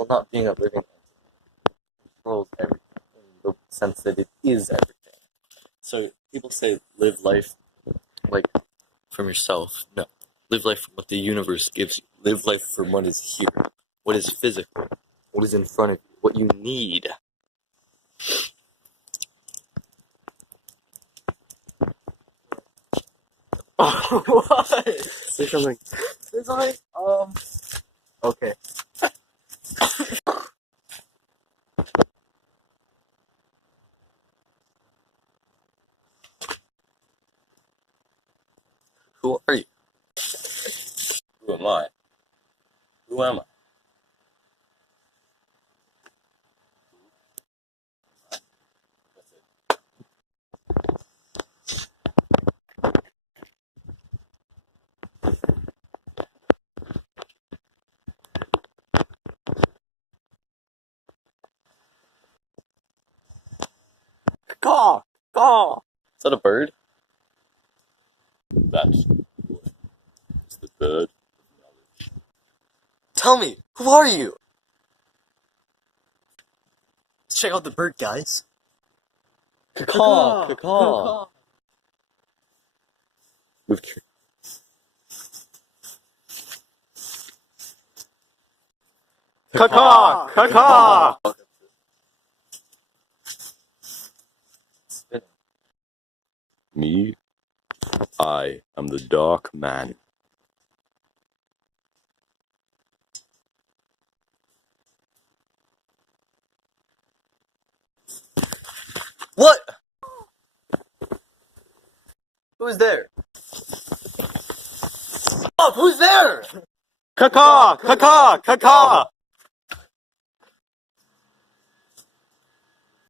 well, not being a living entity controls everything in the sense that it is everything. So people say live life like from yourself. No, live life from what the universe gives you. Live life from what is here, what is physical, what is in front of you, what you need. What? Say something. Say something. Okay. Who are you? Who am I? Who am I? That's it. Caw! Caw! Is that a bird? That's it's the bird of knowledge. Tell me, who are you? Let's check out the bird, guys. Caw! Caw! Move here. Caw! Caw! Spinning. Me? I am the Dark Man. What? Who's there? Stop! Who's there? Caw! Caw! Caw!